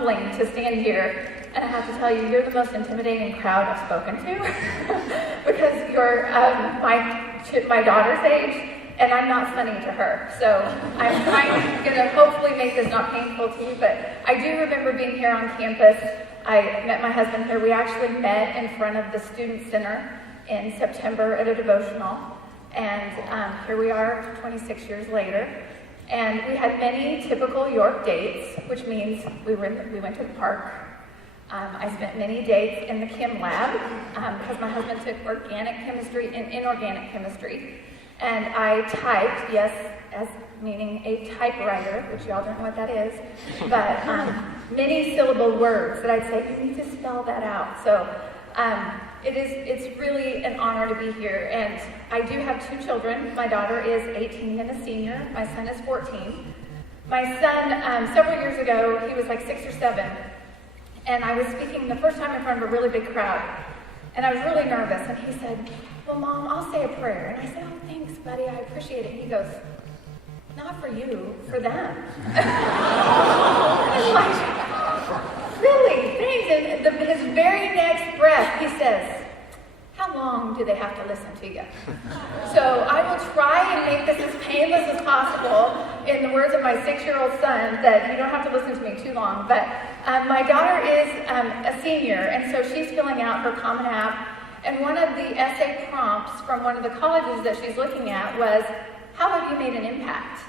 humbling to stand here, and I have to tell you, you're the most intimidating crowd I've spoken to because you're my daughter's age, and I'm not funny to her. So I'm going to hopefully make this not painful to you, but I do remember being here on campus. I met my husband here. We actually met in front of the Student Center in September at a devotional, and here we are 26 years later. And we had many typical York dates, which means we went to the park. I spent many days in the chem lab because my husband took organic chemistry and inorganic chemistry. And I typed, yes, as meaning a typewriter, which y'all don't know what that is, but many syllable words that I'd say, you need to spell that out. So it's really an honor to be here. And I do have 2 children. My daughter is 18 and a senior. My son is 14. My son, several years ago, he was like 6 or 7. And I was speaking the first time in front of a really big crowd. And I was really nervous. And he said, well, Mom, I'll say a prayer. And I said, oh, thanks, buddy. I appreciate it. He goes, not for you, for them. I'm like, really? Thanks. And his very next breath, he says, how long do they have to listen to you? So I will try and make this as painless as possible in the words of my 6-year-old son, that you don't have to listen to me too long. But my daughter is a senior, and so she's filling out her Common App. And one of the essay prompts from one of the colleges that she's looking at was, how have you made an impact?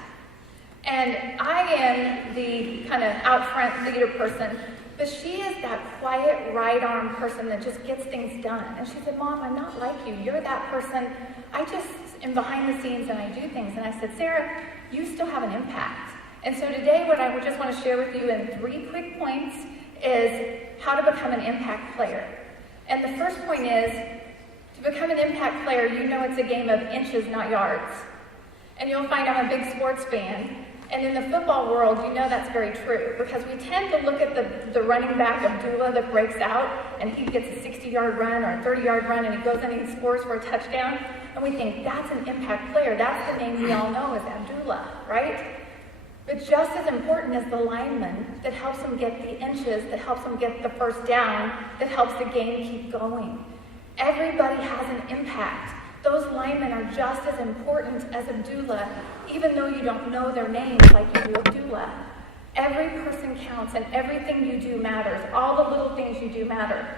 And I am the kind of out front leader person, but she is that quiet right arm person that just gets things done. And she said, Mom, I'm not like you. You're that person. I just am behind the scenes and I do things. And I said, Sarah, you still have an impact. And so today what I would just want to share with you in 3 quick points is how to become an impact player. And the first point is, to become an impact player, you know it's a game of inches, not yards. And you'll find I'm a big sports fan. And in the football world, you know that's very true, because we tend to look at the running back Abdullah that breaks out, and he gets a 60-yard run or a 30-yard run, and he goes in and he scores for a touchdown, and we think that's an impact player. That's the name we all know is Abdullah, right? But just as important as the lineman that helps him get the inches, that helps him get the first down, that helps the game keep going. Everybody has an impact. Those linemen are just as important as Abdullah, even though you don't know their names like you do Abdullah. Every person counts, and everything you do matters. All the little things you do matter.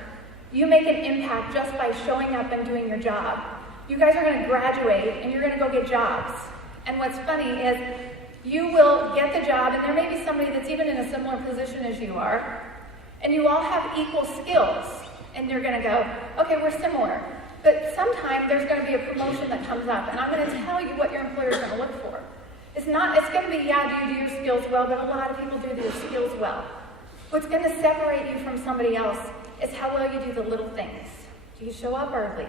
You make an impact just by showing up and doing your job. You guys are going to graduate, and you're going to go get jobs. And what's funny is you will get the job, and there may be somebody that's even in a similar position as you are, and you all have equal skills. And you're going to go, okay, we're similar. But sometime there's going to be a promotion that comes up, and I'm going to tell you what your employer is going to look for. It's going to be, yeah, do you do your skills well, but a lot of people do their skills well. What's going to separate you from somebody else is how well you do the little things. Do you show up early?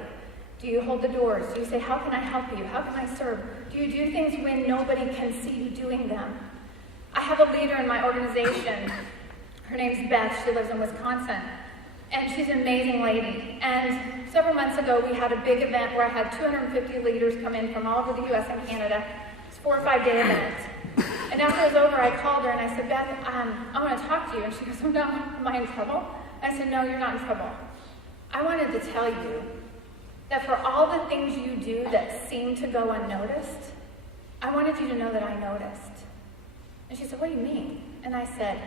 Do you hold the doors? Do you say, how can I help you? How can I serve? Do you do things when nobody can see you doing them? I have a leader in my organization. Her name's Beth. She lives in Wisconsin. And she's an amazing lady. And several months ago, we had a big event where I had 250 leaders come in from all over the U.S. and Canada. It's a 4 or 5 day event. And after it was over, I called her and I said, Beth, I want to talk to you. And she goes, oh no, am I in trouble? I said, no, you're not in trouble. I wanted to tell you that for all the things you do that seem to go unnoticed, I wanted you to know that I noticed. And she said, what do you mean? And I said,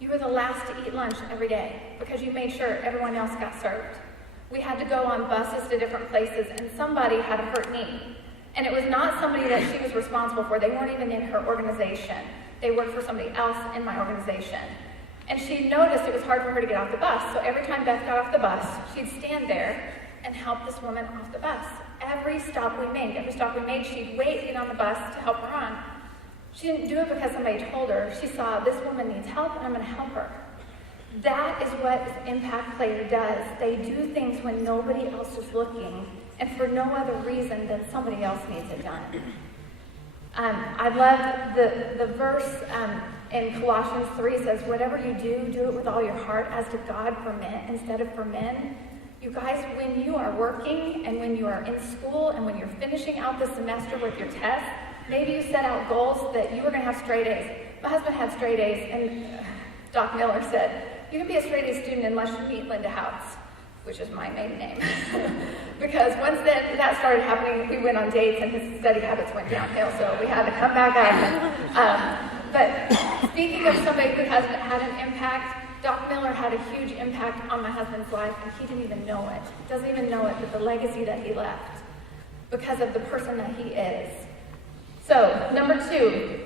you were the last to eat lunch every day because you made sure everyone else got served. We had to go on buses to different places, and somebody had a hurt knee. And it was not somebody that she was responsible for. They weren't even in her organization. They worked for somebody else in my organization. And she noticed it was hard for her to get off the bus. So every time Beth got off the bus, she'd stand there and help this woman off the bus. Every stop we made, she'd wait to get on the bus to help her on. She didn't do it because somebody told her. She saw this woman needs help, and I'm going to help her. That is what an impact player does. They do things when nobody else is looking, and for no other reason than somebody else needs it done. I love the verse in Colossians 3 says, whatever you do, do it with all your heart as to God for men instead of for men. You guys, when you are working and when you are in school and when you're finishing out the semester with your tests, maybe you set out goals that you were going to have straight A's. My husband had straight A's, and Doc Miller said, "You can be a straight-A student unless you meet Linda Houtz," which is my maiden name. Because once that started happening, we went on dates and his study habits went downhill, so we had to come back up. But speaking of somebody who has had an impact, Doc Miller had a huge impact on my husband's life, and he didn't even know it. Doesn't even know it, but the legacy that he left because of the person that he is. So, number 2,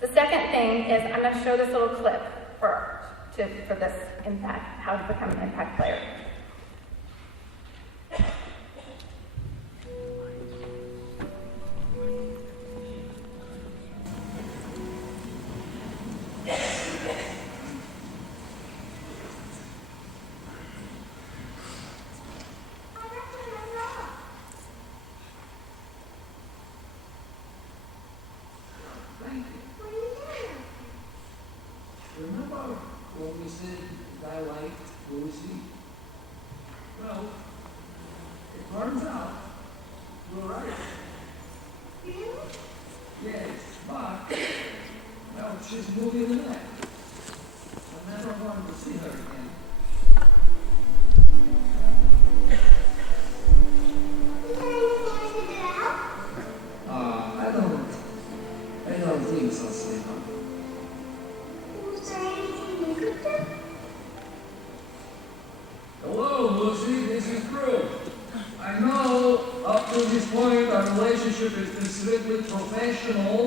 the second thing is I'm going to show this little clip for this impact, how to become an impact player. Remember when we said I liked Lucy? Well, it turns out you're right. Really? Yes, but well, she's moving away. I never wanted to see her again. Is there anything I can do to help? I don't think so, Stefan. Is there anything you could do? Hello, Lucy, this is Drew. I know up to this point our relationship has been strictly professional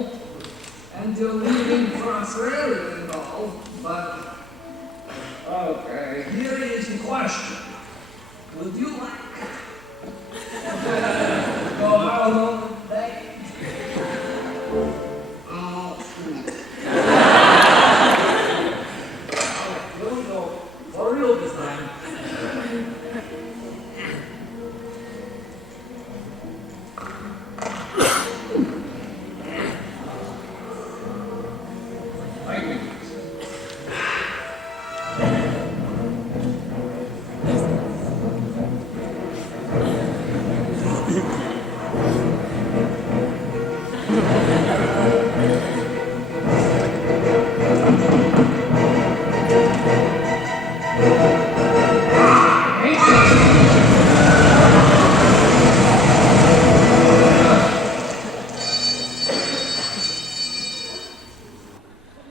until leaving for Australia and all, but okay, here is the question. Would you like to go out on a date? We'll go for real this time. Thank you.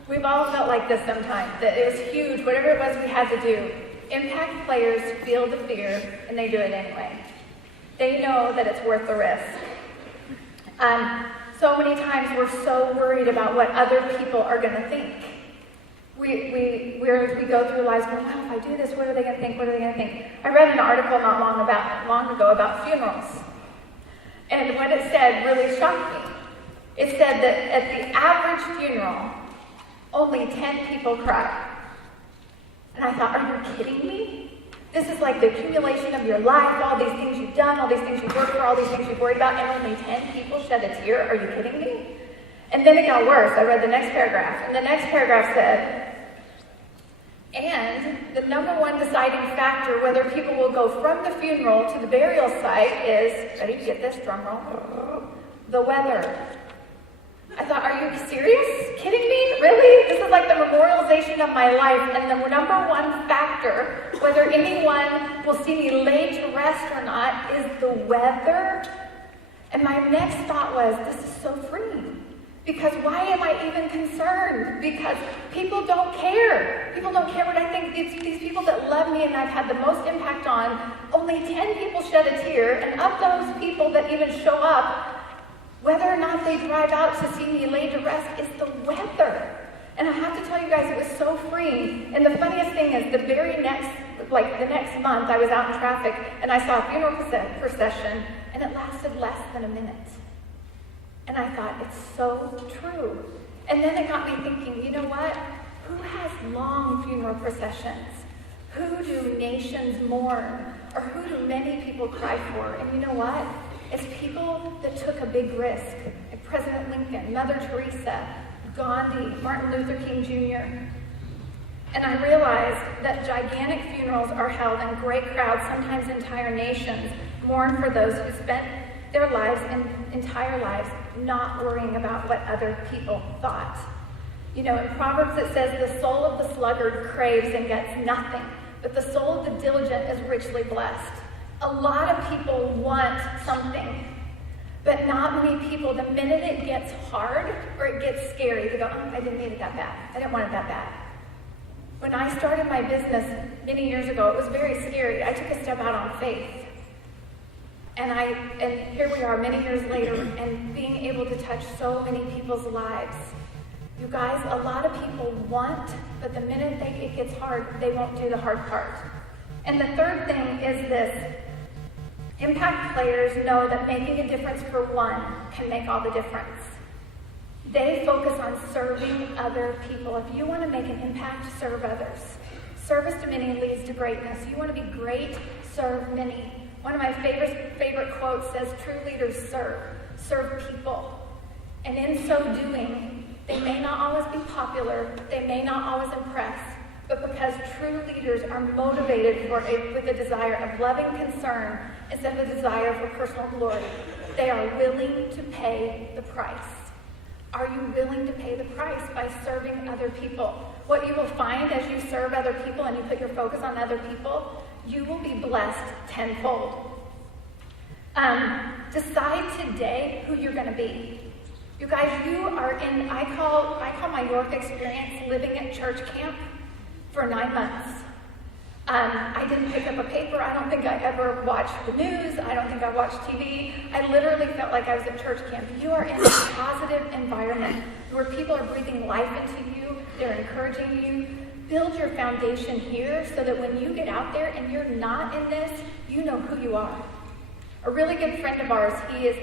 We've all felt like this sometimes, that it was huge, whatever it was we had to do. Impact players feel the fear, and they do it anyway. They know that it's worth the risk. So many times we're so worried about what other people are going to think. We go through lives going, well, if I do this, what are they going to think? What are they going to think? I read an article not long ago about funerals. And what it said really shocked me. It said that at the average funeral, only 10 people cry. And I thought, are you kidding me? This is like the accumulation of your life, all these things you've done, all these things you've worked for, all these things you've worried about, and only 10 people shed a tear? Are you kidding me? And then it got worse. I read the next paragraph, and the next paragraph said, and the number one deciding factor whether people will go from the funeral to the burial site is, ready to get this, drum roll, the weather. I thought, are you serious? Kidding me? Really? This is like the memorialization of my life, and the number one factor, whether anyone will see me laid to rest or not, is the weather. And my next thought was, this is so freeing. Because why am I even concerned? Because people don't care. People don't care what I think. These people that love me and I've had the most impact on, only 10 people shed a tear, and of those people that even show up, whether or not they drive out to see me laid to rest is the weather. And I have to tell you guys, it was so freeing. And the funniest thing is, the next month, I was out in traffic and I saw a funeral procession, and it lasted less than a minute. And I thought, it's so true. And then it got me thinking, you know what? Who has long funeral processions? Who do nations mourn? Or who do many people cry for? And you know what? It's people that took a big risk, like President Lincoln, Mother Teresa, Gandhi, Martin Luther King Jr. And I realized that gigantic funerals are held in great crowds, sometimes entire nations, mourn for those who spent their lives and entire lives not worrying about what other people thought. You know, in Proverbs it says, the soul of the sluggard craves and gets nothing, but the soul of the diligent is richly blessed. A lot of people want something, but not many people, the minute it gets hard or it gets scary, they go, oh, I didn't need it that bad. I didn't want it that bad. When I started my business many years ago, it was very scary. I took a step out on faith. And here we are many years later, and being able to touch so many people's lives. You guys, a lot of people want, but the minute it gets hard, they won't do the hard part. And the third thing is this. Impact players know that making a difference for one can make all the difference. They focus on serving other people. If you want to make an impact, serve others. Service to many leads to greatness. You want to be great, serve many. One of my favorite quotes says, true leaders serve people. And in so doing, they may not always be popular, they may not always impress, but because true leaders are motivated with a desire of loving concern instead of a desire for personal glory, they are willing to pay the price. Are you willing to pay the price by serving other people? What you will find as you serve other people and you put your focus on other people, you will be blessed tenfold. Decide today who you're going to be. You guys, you are in, I call my York experience living at church camp for 9 months. I didn't pick up a paper. I don't think I ever watched the news. I don't think I watched TV. I literally felt like I was at church camp. You are in a positive environment where people are breathing life into you. They're encouraging you. Build your foundation here so that when you get out there and you're not in this, you know who you are. A really good friend of ours, his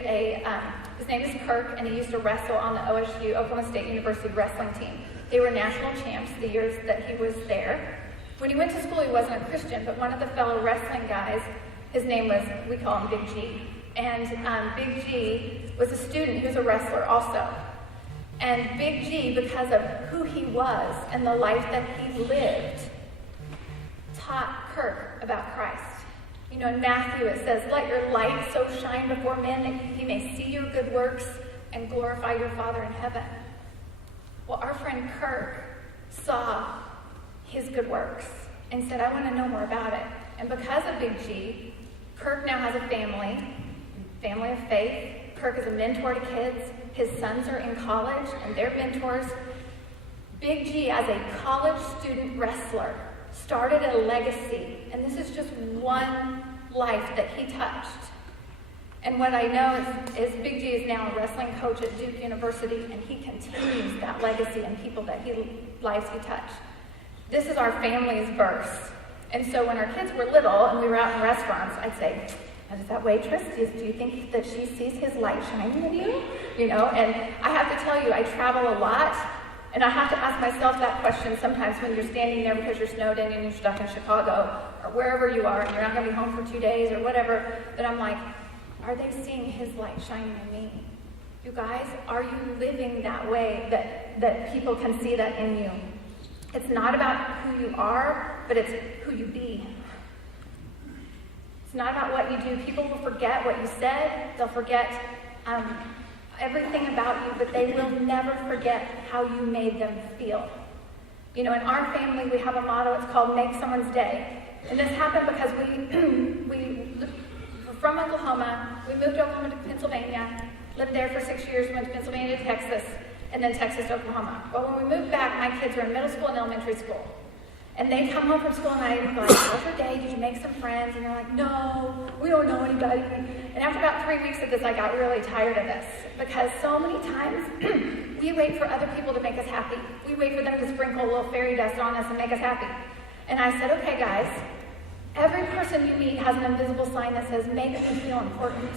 name is Kirk, and he used to wrestle on the OSU, Oklahoma State University wrestling team. They were national champs the years that he was there. When he went to school, he wasn't a Christian, but one of the fellow wrestling guys, his name was, we call him Big G. And Big G was a student, he was a wrestler also. And Big G, because of who he was and the life that he lived, taught Kirk about Christ. You know, in Matthew it says, let your light so shine before men that he may see your good works and glorify your Father in heaven. Well, our friend Kirk saw his good works and said, I want to know more about it. And because of Big G, Kirk now has a family of faith. Kirk is a mentor to kids. His sons are in college and they're mentors. Big G, as a college student wrestler, started a legacy. And this is just one life that he touched. And what I know is Big G is now a wrestling coach at Duke University, and he continues that legacy and people that lives he touched. This is our family's verse. And so when our kids were little and we were out in restaurants, I'd say, does that waitress, do you think that she sees his light shining in you? You know, and I have to tell you, I travel a lot, and I have to ask myself that question sometimes when you're standing there because you're snowed in and you're stuck in Chicago or wherever you are and you're not going to be home for 2 days or whatever, that I'm like, are they seeing his light shining in me? You guys, are you living that way that people can see that in you? It's not about who you are, but it's who you be. It's not about what you do. People will forget what you said. They'll forget everything about you, but they will never forget how you made them feel. You know, in our family, we have a motto. It's called Make Someone's Day. And this happened because we're from Oklahoma. We moved to Oklahoma to Pennsylvania, lived there for 6 years, went to Pennsylvania to Texas, and then Texas to Oklahoma. Well, when we moved back, my kids were in middle school and elementary school. And they'd come home from school and I'd be like, how's your day? Did you make some friends? And they're like, no, we don't know anybody. And after about 3 weeks of this, I got really tired of this. Because so many times, we wait for other people to make us happy. We wait for them to sprinkle a little fairy dust on us and make us happy. And I said, okay, guys, every person you meet has an invisible sign that says, make them feel important.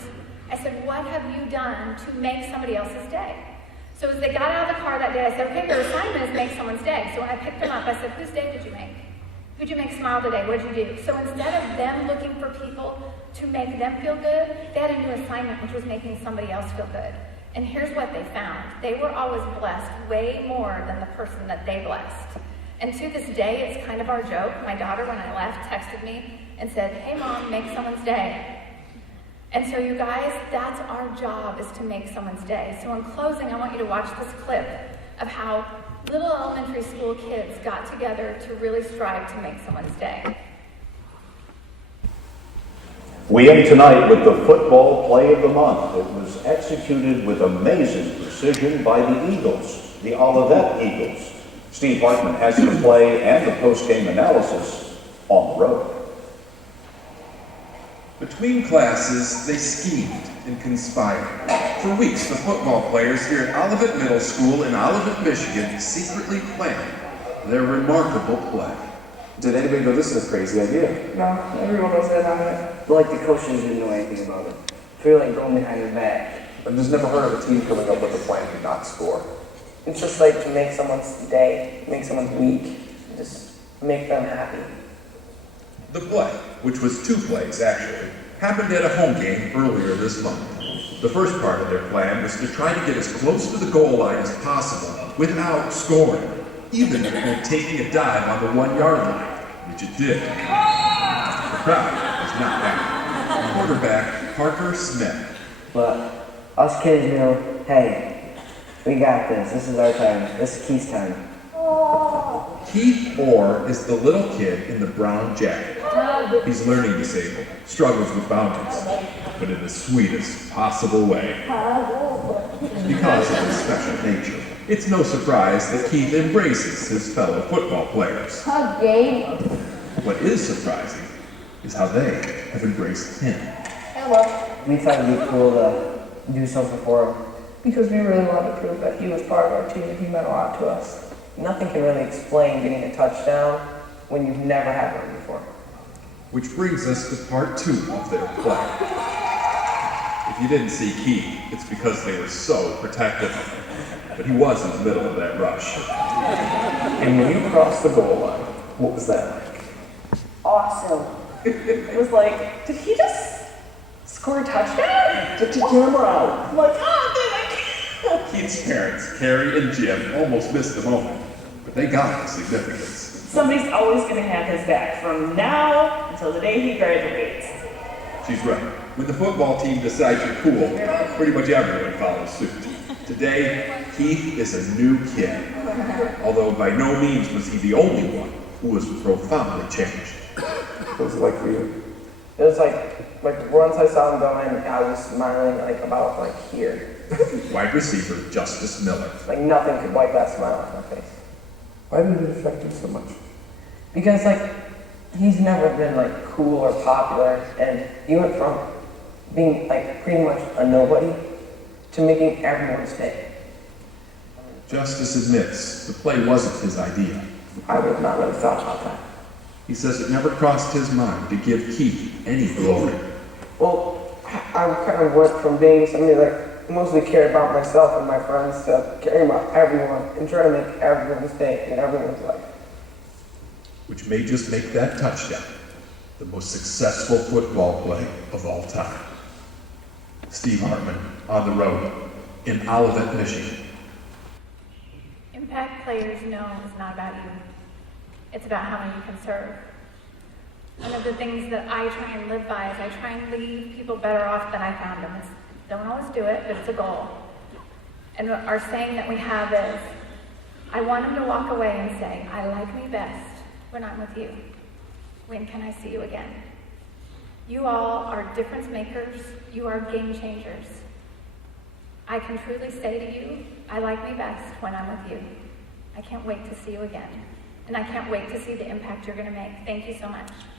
I said, what have you done to make somebody else's day? So as they got out of the car that day, I said, okay, your assignment is make someone's day. So when I picked them up, I said, whose day did you make? Who'd you make smile today? What did you do? So instead of them looking for people to make them feel good, they had a new assignment, which was making somebody else feel good. And here's what they found. They were always blessed way more than the person that they blessed. And to this day, it's kind of our joke. My daughter, when I left, texted me and said, hey, Mom, make someone's day. And so you guys, that's our job, is to make someone's day. So in closing, I want you to watch this clip of how little elementary school kids got together to really strive to make someone's day. We end tonight with the football play of the month. It was executed with amazing precision by the Eagles, the Olivet Eagles. Steve Hartman has the play and the post-game analysis on the road. Between classes, they schemed and conspired. For weeks, the football players here at Olivet Middle School in Olivet, Michigan secretly planned their remarkable play. Did anybody go, this is a crazy idea? No, everyone was in on it. Like the coaches didn't know anything about it. I feel like going behind his back. I've just never heard of a team coming up with a plan to not score. It's just like to make someone's day, make someone's week, just make them happy. The play, which was 2 plays actually, happened at a home game earlier this month. The first part of their plan was to try to get as close to the goal line as possible without scoring, even if it meant taking a dive on the 1-yard line, which it did. The crowd was not happy. Quarterback Parker Smith. But us kids, hey, we got this. This is our time. This is Keith's time. Keith Orr is the little kid in the brown jacket. He's learning disabled, struggles with boundaries, but in the sweetest possible way. Because of his special nature, it's no surprise that Keith embraces his fellow football players. What is surprising is how they have embraced him. We thought it'd be cool to do something for him. Because we really wanted to prove that he was part of our team and he meant a lot to us. Nothing can really explain getting a touchdown when you've never had one before. Which brings us to part 2 of their play. If you didn't see Keith, it's because they were so protective of him. But he was in the middle of that rush. And when you crossed the goal line, what was that like? Awesome. It was like, did he just score a touchdown? Get your camera out. I'm like, oh, dude, I can't. Keith's parents, Carrie and Jim, almost missed the moment, but they got the significance. Somebody's always going to have his back from now until the day he graduates. She's right. When the football team decides you're cool, pretty much everyone follows suit. Today, Keith is a new kid, although by no means was he the only one who was profoundly changed. What was it like for you? It was like once I saw him going, I was smiling about here. Wide receiver Justice Miller. Like nothing could wipe that smile off my face. Why did it affect you so much? Because he's never been cool or popular, and he went from being pretty much a nobody to making everyone's day. Justice admits the play wasn't his idea. I would have not really thought about that. He says it never crossed his mind to give Keith any glory. Well, I kind of went from being somebody that mostly cared about myself and my friends to caring about everyone and trying to make everyone's day in everyone's life. Which may just make that touchdown the most successful football play of all time. Steve Hartman on the road in Olivet, Michigan. Impact players know it's not about you. It's about how many you can serve. One of the things that I try and live by is I try and leave people better off than I found them. Don't always do it, but it's a goal. And our saying that we have is, I want them to walk away and say, I like me best when I'm with you. When can I see you again? You all are difference makers. You are game changers. I can truly say to you, I like me best when I'm with you. I can't wait to see you again. And I can't wait to see the impact you're going to make. Thank you so much.